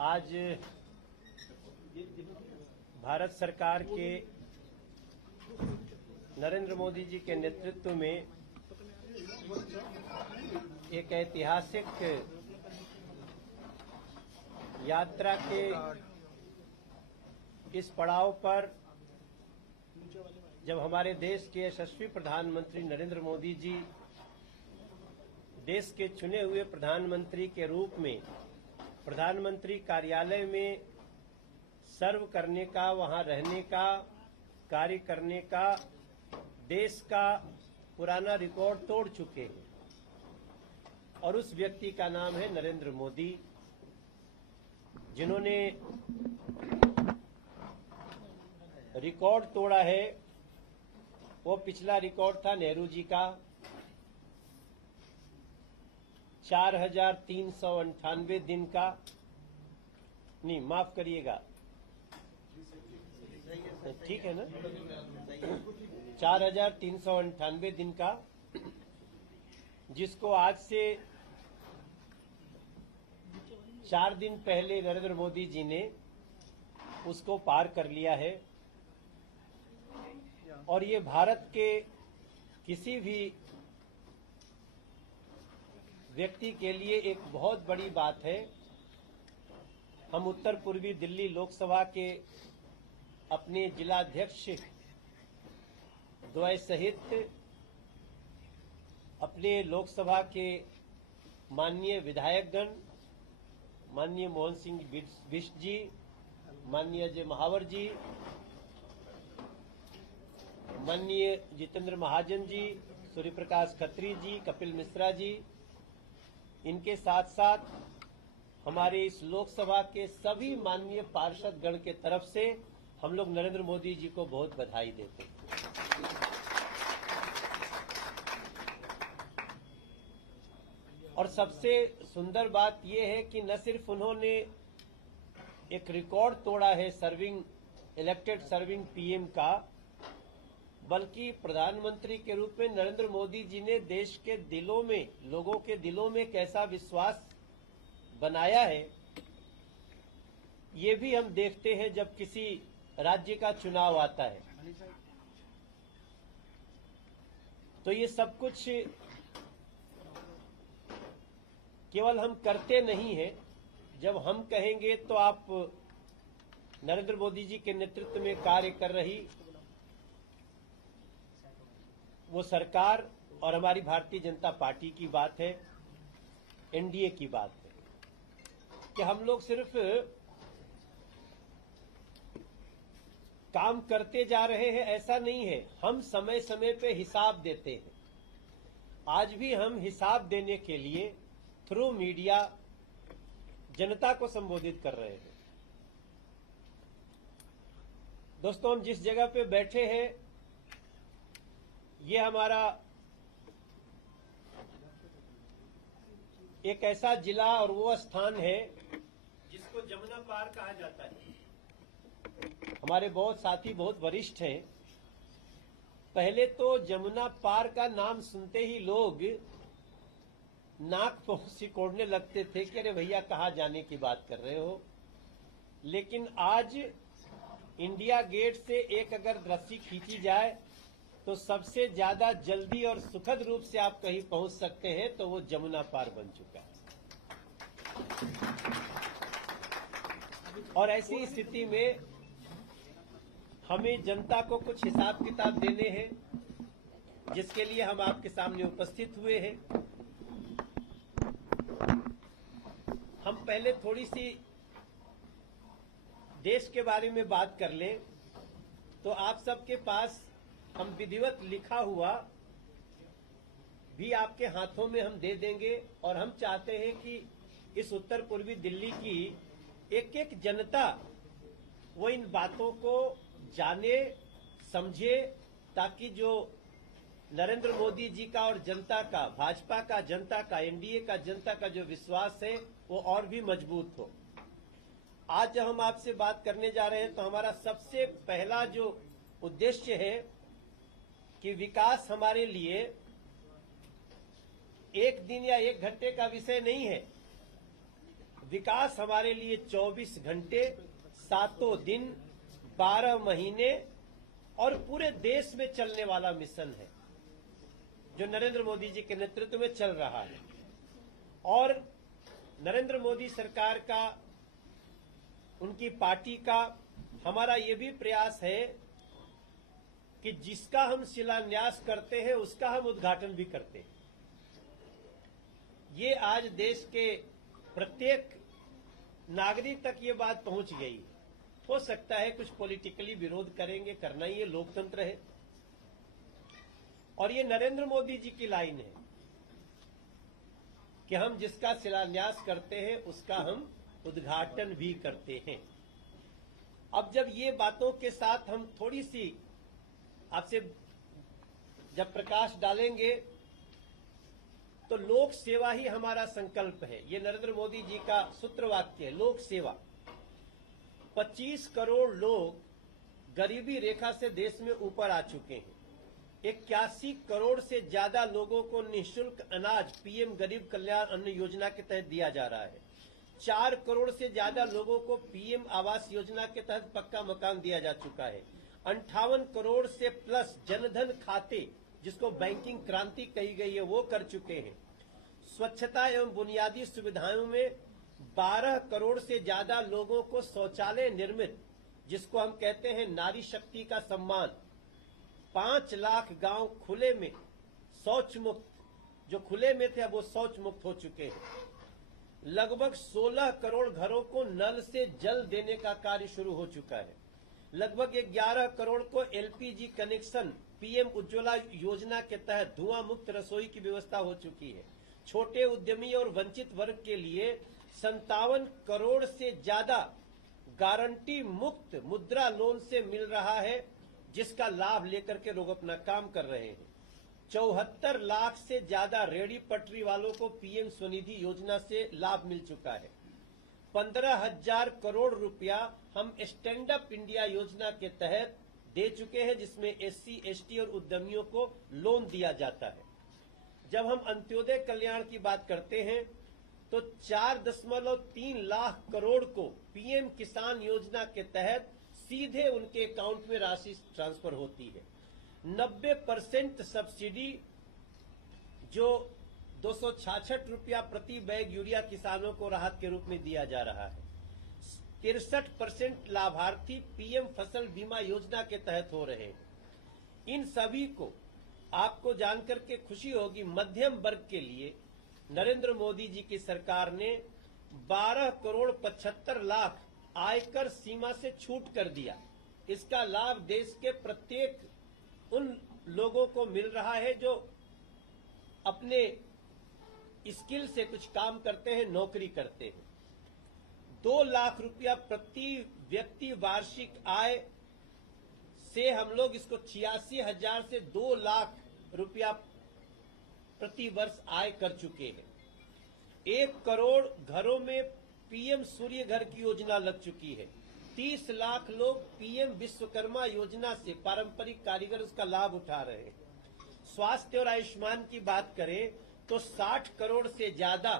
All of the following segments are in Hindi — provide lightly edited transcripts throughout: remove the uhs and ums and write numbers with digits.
आज भारत सरकार के नरेंद्र मोदी जी के नेतृत्व में एक ऐतिहासिक यात्रा के इस पड़ाव पर जब हमारे देश के यशस्वी प्रधानमंत्री नरेंद्र मोदी जी देश के चुने हुए प्रधानमंत्री के रूप में प्रधानमंत्री कार्यालय में सर्व करने का, वहां रहने का, कार्य करने का देश का पुराना रिकॉर्ड तोड़ चुके हैं। और उस व्यक्ति का नाम है नरेंद्र मोदी, जिन्होंने रिकॉर्ड तोड़ा है। वो पिछला रिकॉर्ड था नेहरू जी का 4,398 दिन का, नहीं माफ करिएगा, ठीक है ना, 4,398 दिन का, जिसको आज से 4 दिन पहले नरेंद्र मोदी जी ने उसको पार कर लिया है। और ये भारत के किसी भी व्यक्ति के लिए एक बहुत बड़ी बात है। हम उत्तर पूर्वी दिल्ली लोकसभा के अपने जिलाध्यक्ष द्वय सहित अपने लोकसभा के माननीय विधायकगण, माननीय मोहन सिंह बिष्ट जी, माननीय अजय महावर जी, माननीय जितेंद्र महाजन जी, सूर्य प्रकाश खत्री जी, कपिल मिश्रा जी, इनके साथ साथ हमारे इस लोकसभा के सभी माननीय पार्षद गण के तरफ से हम लोग नरेंद्र मोदी जी को बहुत बधाई देते हैं। और सबसे सुंदर बात यह है कि न सिर्फ उन्होंने एक रिकॉर्ड तोड़ा है इलेक्टेड सर्विंग पीएम का, बल्कि प्रधानमंत्री के रूप में नरेंद्र मोदी जी ने देश के दिलों में, लोगों के दिलों में कैसा विश्वास बनाया है, ये भी हम देखते हैं जब किसी राज्य का चुनाव आता है। तो ये सब कुछ केवल हम करते नहीं हैं। जब हम कहेंगे तो आप नरेंद्र मोदी जी के नेतृत्व में कार्य कर रही वो सरकार और हमारी भारतीय जनता पार्टी की बात है, एनडीए की बात है, कि हम लोग सिर्फ काम करते जा रहे हैं ऐसा नहीं है, हम समय समय पे हिसाब देते हैं। आज भी हम हिसाब देने के लिए थ्रू मीडिया जनता को संबोधित कर रहे हैं। दोस्तों, हम जिस जगह पे बैठे हैं ये हमारा एक ऐसा जिला और वो स्थान है जिसको जमुना पार कहा जाता है। हमारे बहुत साथी बहुत वरिष्ठ हैं। पहले तो जमुना पार का नाम सुनते ही लोग नाक सिकोड़ने लगते थे कि अरे भैया कहाँ जाने की बात कर रहे हो। लेकिन आज इंडिया गेट से एक अगर रस्सी खींची जाए तो सबसे ज्यादा जल्दी और सुखद रूप से आप कहीं पहुंच सकते हैं, तो वो जमुना पार बन चुका है। और ऐसी स्थिति में हमें जनता को कुछ हिसाब किताब देने हैं, जिसके लिए हम आपके सामने उपस्थित हुए हैं। हम पहले थोड़ी सी देश के बारे में बात कर लें तो आप सबके पास हम विधिवत लिखा हुआ भी आपके हाथों में हम दे देंगे। और हम चाहते हैं कि इस उत्तर पूर्वी दिल्ली की एक एक जनता वो इन बातों को जाने, समझे, ताकि जो नरेंद्र मोदी जी का और जनता का, भाजपा का, जनता का, एनडीए का, जनता का जो विश्वास है वो और भी मजबूत हो। आज जब हम आपसे बात करने जा रहे हैं तो हमारा सबसे पहला जो उद्देश्य है कि विकास हमारे लिए एक दिन या एक घंटे का विषय नहीं है। विकास हमारे लिए 24 घंटे, 7 दिन, 12 महीने और पूरे देश में चलने वाला मिशन है जो नरेंद्र मोदी जी के नेतृत्व में चल रहा है। और नरेंद्र मोदी सरकार का, उनकी पार्टी का हमारा ये भी प्रयास है कि जिसका हम शिलान्यास करते हैं उसका हम उद्घाटन भी करते हैं। ये आज देश के प्रत्येक नागरिक तक ये बात पहुंच गई। हो सकता है कुछ पॉलिटिकली विरोध करेंगे, करना ही ये लोकतंत्र है और ये नरेंद्र मोदी जी की लाइन है कि हम जिसका शिलान्यास करते हैं उसका हम उद्घाटन भी करते हैं। अब जब ये बातों के साथ हम थोड़ी सी आपसे जब प्रकाश डालेंगे तो लोक सेवा ही हमारा संकल्प है। ये नरेंद्र मोदी जी का सूत्रवाक्य है, लोक सेवा। 25 करोड़ लोग गरीबी रेखा से देश में ऊपर आ चुके हैं। 81 करोड़ से ज्यादा लोगों को निःशुल्क अनाज पीएम गरीब कल्याण अन्न योजना के तहत दिया जा रहा है। 4 करोड़ से ज्यादा लोगों को पीएम आवास योजना के तहत पक्का मकान दिया जा चुका है। 58 करोड़ से प्लस जनधन खाते, जिसको बैंकिंग क्रांति कही गई है, वो कर चुके हैं। स्वच्छता एवं बुनियादी सुविधाओं में 12 करोड़ से ज्यादा लोगों को शौचालय निर्मित, जिसको हम कहते हैं नारी शक्ति का सम्मान। 5 लाख गांव खुले में शौच मुक्त, जो खुले में थे अब वो शौच मुक्त हो चुके हैं। लगभग 16 करोड़ घरों को नल से जल देने का कार्य शुरू हो चुका है। लगभग 11 करोड़ को एलपीजी कनेक्शन पीएम उज्ज्वला योजना के तहत धुआं मुक्त रसोई की व्यवस्था हो चुकी है। छोटे उद्यमी और वंचित वर्ग के लिए 57 करोड़ से ज्यादा गारंटी मुक्त मुद्रा लोन से मिल रहा है, जिसका लाभ लेकर के लोग अपना काम कर रहे हैं। 74 लाख से ज्यादा रेहड़ी पटरी वालों को पीएम स्वनिधि योजना से लाभ मिल चुका है। 15,000 करोड़ रुपया हम स्टैंड अप इंडिया योजना के तहत दे चुके हैं, जिसमें एससी, एसटी और उद्यमियों को लोन दिया जाता है। जब हम अंत्योदय कल्याण की बात करते हैं तो 4.3 लाख करोड़ को पीएम किसान योजना के तहत सीधे उनके अकाउंट में राशि ट्रांसफर होती है। 90% सब्सिडी, जो 266 रुपया प्रति बैग यूरिया किसानों को राहत के रूप में दिया जा रहा है। 63% लाभार्थी पीएम फसल बीमा योजना के तहत हो रहे हैं। इन सभी को आपको जानकर के खुशी होगी, मध्यम वर्ग के लिए नरेंद्र मोदी जी की सरकार ने 12 करोड़ 75 लाख आयकर सीमा से छूट कर दिया। इसका लाभ देश के प्रत्येक उन लोगों को मिल रहा है जो अपने स्किल से कुछ काम करते हैं, नौकरी करते हैं। 2 लाख रुपया प्रति व्यक्ति वार्षिक आय से हम लोग इसको 86,000 से 2 लाख रुपया प्रति वर्ष आय कर चुके हैं। 1 करोड़ घरों में पीएम सूर्य घर की योजना लग चुकी है। 30 लाख लोग पीएम विश्वकर्मा योजना से पारंपरिक कारीगर उसका लाभ उठा रहे हैं। स्वास्थ्य और आयुष्मान की बात करें तो 60 करोड़ से ज्यादा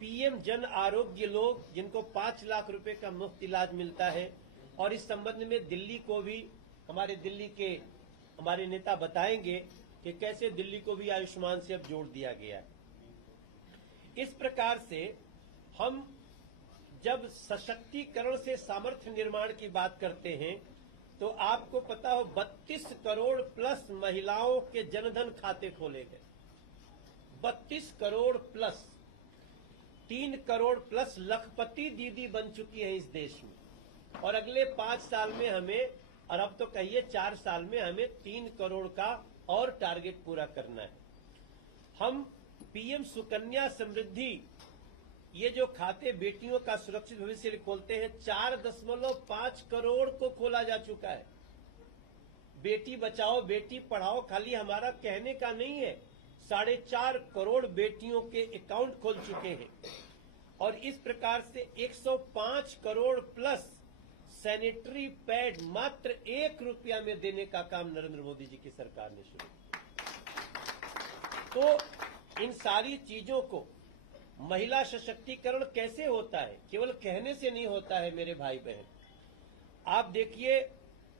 पीएम जन आरोग्य लोग, जिनको 5 लाख रुपए का मुफ्त इलाज मिलता है। और इस संबंध में दिल्ली को भी, हमारे दिल्ली के हमारे नेता बताएंगे कि कैसे दिल्ली को भी आयुष्मान से अब जोड़ दिया गया है। इस प्रकार से हम जब सशक्तिकरण से सामर्थ्य निर्माण की बात करते हैं तो आपको पता हो 32 करोड़ प्लस महिलाओं के जनधन खाते खोले गए। 32 करोड़ प्लस, 3 करोड़ प्लस लखपति दीदी बन चुकी है इस देश में। और अगले 5 साल में हमें, और अब तो कहिए 4 साल में हमें 3 करोड़ का और टारगेट पूरा करना है। हम पीएम सुकन्या समृद्धि, ये जो खाते बेटियों का सुरक्षित भविष्य खोलते हैं, 4.5 करोड़ को खोला जा चुका है। बेटी बचाओ बेटी पढ़ाओ खाली हमारा कहने का नहीं है, 4.5 करोड़ बेटियों के अकाउंट खोल चुके हैं। और इस प्रकार से 105 करोड़ प्लस सैनिटरी पैड मात्र 1 रुपया में देने का काम नरेंद्र मोदी जी की सरकार ने शुरू किया। तो इन सारी चीजों को महिला सशक्तिकरण कैसे होता है, केवल कहने से नहीं होता है मेरे भाई बहन। आप देखिए,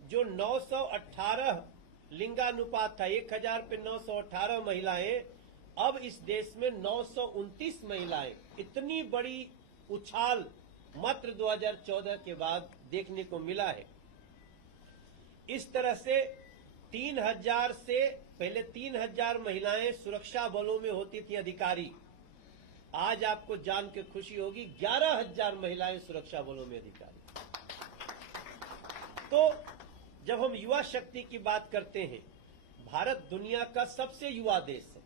जो 918 लिंगानुपात था, 1000 पे 918 महिलाएं, अब इस देश में 929 महिलाएं। इतनी बड़ी उछाल मात्र 2014 के बाद देखने को मिला है। इस तरह से 3000 से पहले 3000 महिलाएं सुरक्षा बलों में होती थी अधिकारी, आज आपको जान के खुशी होगी 11000 महिलाएं सुरक्षा बलों में अधिकारी। तो जब हम युवा शक्ति की बात करते हैं, भारत दुनिया का सबसे युवा देश है।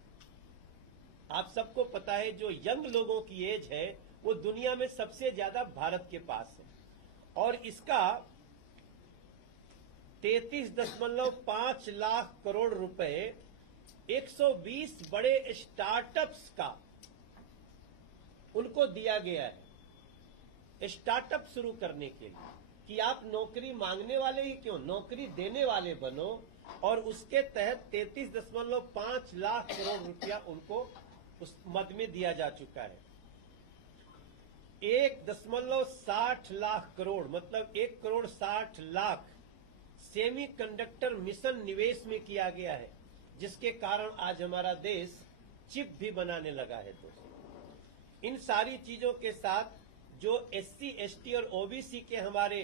आप सबको पता है, जो यंग लोगों की एज है वो दुनिया में सबसे ज्यादा भारत के पास है, और इसका 33.5 लाख करोड़ रुपए 120 बड़े स्टार्टअप्स का उनको दिया गया है, स्टार्टअप शुरू करने के लिए, कि आप नौकरी मांगने वाले ही क्यों, नौकरी देने वाले बनो। और उसके तहत 33.5 लाख करोड़ रुपया उनको उस मद में दिया जा चुका है। 1.60 लाख करोड़ मतलब 1,60,00,000 सेमी कंडक्टर मिशन निवेश में किया गया है, जिसके कारण आज हमारा देश चिप भी बनाने लगा है। दोस्तों, इन सारी चीजों के साथ जो SC, ST और OBC के हमारे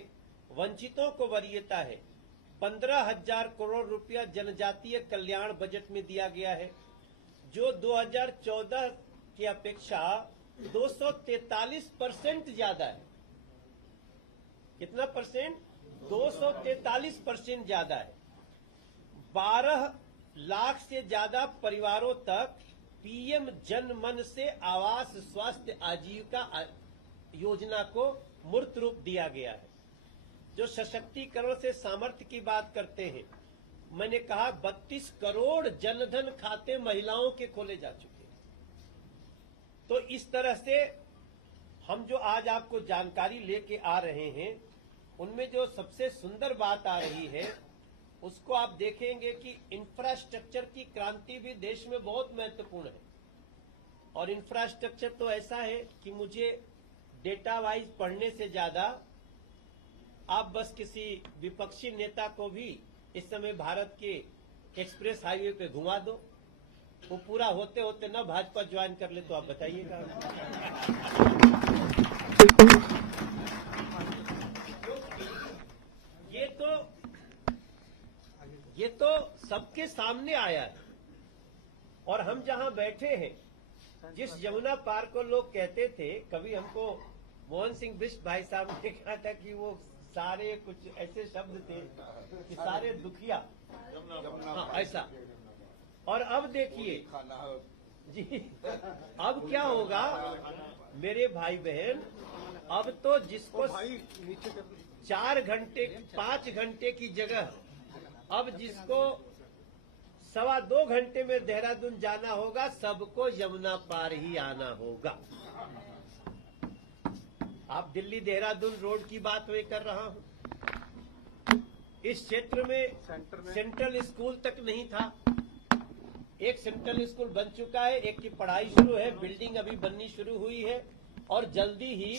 वंचितों को वरीयता है, 15,000 करोड़ रुपया जनजातीय कल्याण बजट में दिया गया है, जो 2014 की अपेक्षा 243% ज्यादा है। कितना परसेंट? 243% ज्यादा है। 12 लाख से ज्यादा परिवारों तक PM जन मन से आवास, स्वास्थ्य, आजीविका योजना को मूर्त रूप दिया गया है। जो सशक्तिकरण से सामर्थ्य की बात करते हैं, मैंने कहा 32 करोड़ जनधन खाते महिलाओं के खोले जा चुके हैं। तो इस तरह से हम जो आज आपको जानकारी लेके आ रहे हैं, उनमें जो सबसे सुंदर बात आ रही है, उसको आप देखेंगे कि इंफ्रास्ट्रक्चर की क्रांति भी देश में बहुत महत्वपूर्ण है। और इंफ्रास्ट्रक्चर तो ऐसा है कि मुझे डेटा वाइज पढ़ने से ज्यादा आप बस किसी विपक्षी नेता को भी इस समय भारत के एक्सप्रेस हाईवे पे घुमा दो, वो पूरा होते होते ना भाजपा ज्वाइन कर ले, तो आप बताइएगा। ये तो सबके सामने आया है। और हम जहां बैठे हैं, जिस यमुना पार को लोग कहते थे, कभी हमको मोहन सिंह बिष्ट भाई साहब ने कहा था कि वो सारे कुछ ऐसे शब्द थे कि सारे दुखिया, हाँ ऐसा। और अब देखिए जी, अब क्या होगा मेरे भाई बहन, अब तो जिसको 4 घंटे 5 घंटे की जगह अब जिसको 2.25 घंटे में देहरादून जाना होगा, सबको यमुना पार ही आना होगा। आप दिल्ली देहरादून रोड की बात मैं कर रहा हूं। इस क्षेत्र में सेंट्रल स्कूल तक नहीं था। एक सेंट्रल स्कूल बन चुका है, एक की पढ़ाई शुरू है, बिल्डिंग अभी बननी शुरू हुई है, और जल्दी ही,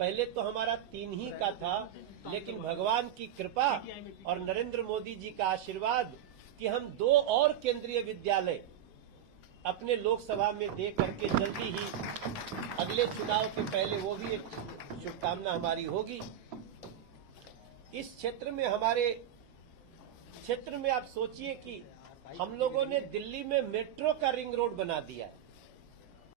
पहले तो हमारा 3 ही का था, लेकिन भगवान की कृपा और नरेंद्र मोदी जी का आशीर्वाद कि हम 2 और केंद्रीय विद्यालय अपने लोकसभा में दे करके जल्दी ही अगले चुनाव के पहले, वो भी एक शुभकामना हमारी होगी। इस क्षेत्र में, हमारे क्षेत्र में आप सोचिए कि हम लोगों ने दिल्ली में मेट्रो का रिंग रोड बना दिया है।